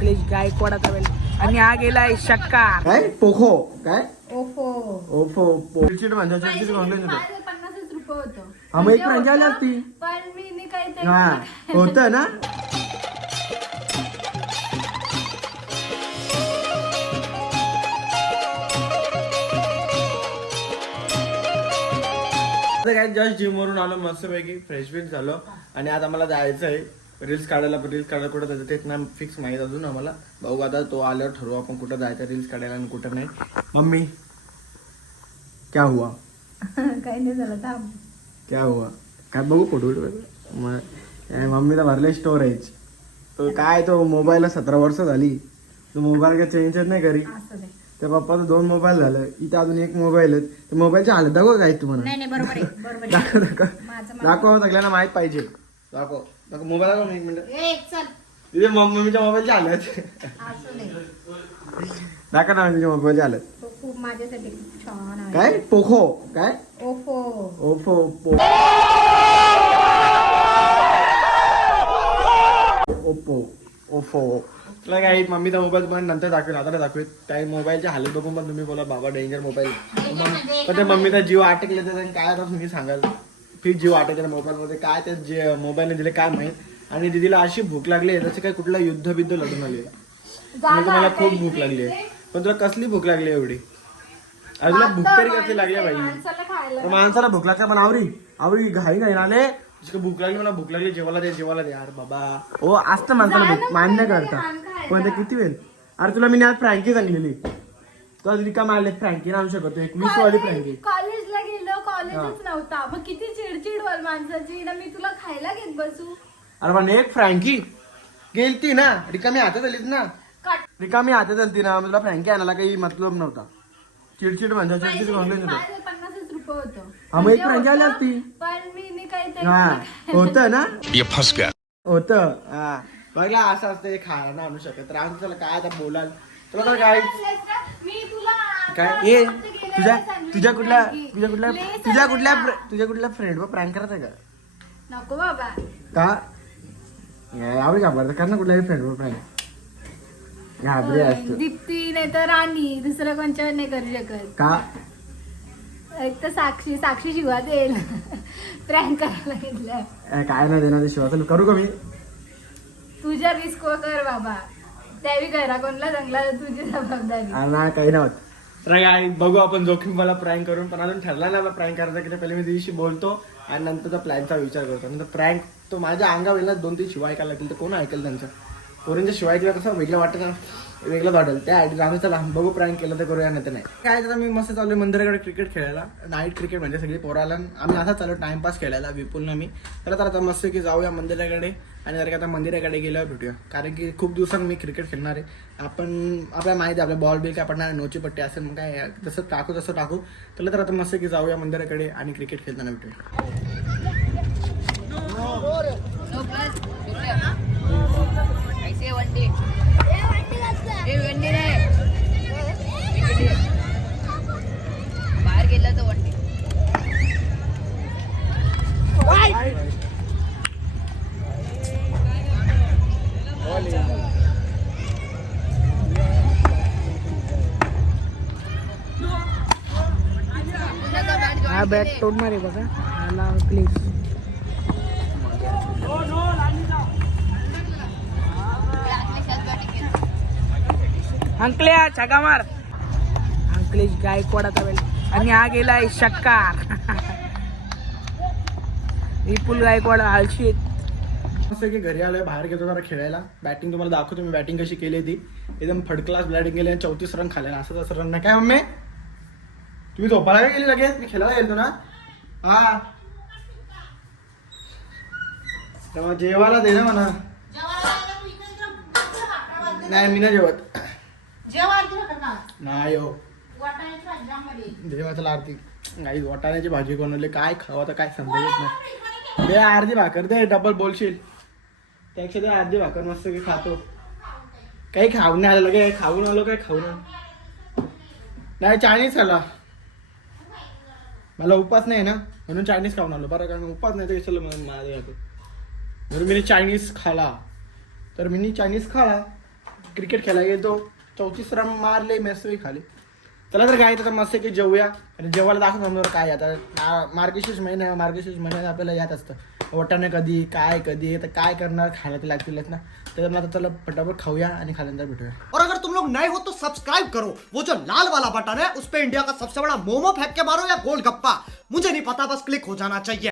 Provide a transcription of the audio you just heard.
अंकलेश गायकवाडाचा वेळ आणि हा गेलाय शक्का काय पोखो काय ओफो ओफो चिडचिड म्हणजे चिडचिड ऑनलाईन होतं. 50 रुपये होतं. हा मग एक फ्रँचायझी आली असती. पण मी नाही काही ते हा होतं ना. काय जस्ट जिम वरून आलो मस्तपैकी फ्रेश बिश झालो आणि आज आम्हाला जायचं आहे रील्स काढायला कुठं जायचं तेच ना फिक्स माहित अजून आम्हाला. भाऊ आता तो आल्यावर ठरवू आपण कुठं जायचं रील्स काढायला आणि कुठं नाही. मम्मी क्या हुआ काही नाही झालं थांब. क्या हुआ काय बघू फोटो मम्मीला भरले स्टोरेज तो काय तो मोबाईलला 17 वर्ष झाली तो मोबाईल काय चेंजच नाही करी. असं नाही. त्या पप्पाचं 2 मोबाईल झालं इथे अजून 1 मोबाईल आहे. ते मोबाईलच्या हालत दाखव काय तुम्हाला नाही नाही बरोबर आहे बरोबर आहे. दाखव दाखव माझं दाखव सगळ्यांना माहित पाहिजे. दाखव दाखव मोबाईल दाखव 1 मिनिट ए चल तिथे मम्मीच्या मोबाईलच्या हालत असं नाही. दाखव ना मम्मीच्या मोबाईलच्या हालत. तो खूप माझ्यासाठी खूप छान आहे. काय पोखो काय ओफो ओफो ओप्पो ओफो तुला काय मम्मीचा मोबाईल पण नंतर दाखवेल आता दाखवेल त्या मोबाईलच्या हालत बघून पण तुम्ही बोला बाबा डेंजर मोबाईल. पण त्या मम्मीचा जीव अटकले तर काय आता तुम्ही सांगाल फिर जीव अटकले मोबाईल मध्ये काय त्या जे मोबाईलने दिले काय माहित. आणि दीदीला अशी भूक लागली जसं काय कुठला युद्ध बिद्ध लढून आले. मला खूप भूक लागली आहे पण तुला कसली भूक लागली एवढी. अरे तुला भूक तरी कसली लागली भाई. माणसाला भूक लागते पण आवरी घाई नाही आले भूक लागली मला भूक लागली जेवायला दे यार बाबा. हो असतं माणसाला भूक मान्य करता पण ते किती वेळ. अरे तुला मी आज फ्रँकी सांगलेली तुला रिकामा आले फ्रँकी आणू शकतो 21 वाली फ्रँकी. कॉलेजला गेलो कॉलेजच नव्हता मग किती चिडचिड होईल माणसाची ना मी तुला खायला घेत बसू. अरे पण एक फ्रँकी गेलती ना रिकामी हातात आलीच ना रिकामी हातात आलती ना तुला फ्रँकी आणायला काही मतलब नव्हता. चिडचिड म्हणजे चिडचिड ऑनलाईन होतं. 50 रुपये होतं. हा मग एक फ्रँकी आली असती. पण मी नाही काही ते हा होतं ना ये फंस गया. होतं हा बघला असं असतं खायला ना आणू शकत तर आम्ही तुला काय आता बोलाल तुला तर काय मी तुला काय ये तुझ्या कुठल्या फ्रेंड वर प्रँक करत आहे का नको बाबा का आवडी घाबरत कर ना कुठल्याही फ्रेंड वर प्रँक घाबरे असतो. दीप्ती नाही तर राणी दुसरं कोणच्या नाही करू शकत. का एक तर साक्षी शिवा देईल प्रँक करायला घेतलं. काय नाही देणार शिवाय चल करू का मी तुझ्या रिस्क कर बाबा त्यावी घरा कोणला जंगला तुझी जबाबदारी. नाही काही नाही होत. तर काय बघू आपण जोखीम मला प्रँक करून पण अजून ठरला नाही मला प्रँक करायचा की पहिले मी दिवशी बोलतो आणि नंतरचा प्लॅनचा विचार करतो. नंतर प्रँक तो माझ्या अंगावर येईल 2-3 शिवाय ऐकायला लागतील तर कोण ऐकेल त्यांचं पोरींच्या शिवाय तिला कसं वेगळं वाटतं ना वेगळंच वाटेल त्या आधी चला बघू प्रँक केलं तर करूया नाही तर नाही. काय तर मी मस्त चालू मंदिराकडे क्रिकेट खेळायला नाईट क्रिकेट म्हणजे सगळी पोराला आम्ही असा चालू टाइमपास खेळायला विपुलनं मी तर आता मस्त की जाऊया मंदिराकडे आणि जर का आता मंदिराकडे गेल्यावर भेटूया कारण की खूप दिवसांनी मी क्रिकेट खेळणार आहे. आपण आपल्याला माहिती आहे आपल्या बॉल बिल काय पडणार नोची पट्टी असेल मग काय तसं टाकू त्याला तर आता मस्त की जाऊया मंदिराकडे आणि क्रिकेट खेळताना भेटूया. बाहेर गेला तर वनडे हा बॅट तोडणार आहे बघा मला प्लीज. अंकल्या छगा मार अंकलेश गायकवाडाचा वेळ आणि हा गेलाय शक्का विपुल गायकवाड आळशी. मस्त की घरी आलोय बाहेर गेलो जरा खेळायला बॅटिंग तुम्हाला दाखवतो मी बॅटिंग कशी केली ती एकदम थर्ड क्लास बॅटिंग केली आणि 34 रन खाल्ले असं तसं रन नाही काय मम्मी तुम्ही झोपायला गेली लगेच मी खेळायला गेलो ना हा तेव्हा जेवायला दे ना म्हणा. नाही मी नाही जेवत नाही हो देवाचं आरती काही वाटाण्याची भाजी बनवली काय खावं तर काय समजत नाही. दे अर्धी भाकर दे डबल बोलशील त्यापेक्षा दे अर्धी भाकर मस्त की खातो. काही खाऊन नाही आलं काय खाऊन आलो काय खाऊन नाही चायनीज खाला मला उपास नाही ना म्हणून चायनीज खाऊन आलो बरं कारण उपास नाही तर विसरलं माझं म्हणून मी चायनीज खाला तर मी चायनीज खाला क्रिकेट खेळायला गेलो 34 रन मारले मॅच खाली. चला तर काय आता मस्त की जेवूया आणि जेवायला दाखवून समजा काय आता मार्गशीर्ष महिन्यात आपल्याला यात असतं वटाणे कधी तर काय करणार खायला ते लागतीलच ना. तर आता चला फटाफट खाऊया आणि खाल्यानंतर भेटूया. और अगर तुम लोग नए हो तो सब्सक्राइब करो, वो जो लाल वाला बटन है उस पे इंडिया का सबसे बड़ा मोमो फेंक के मारो या गोलगप्पा, मुझे नहीं पता, बस क्लिक हो जाना चाहिए.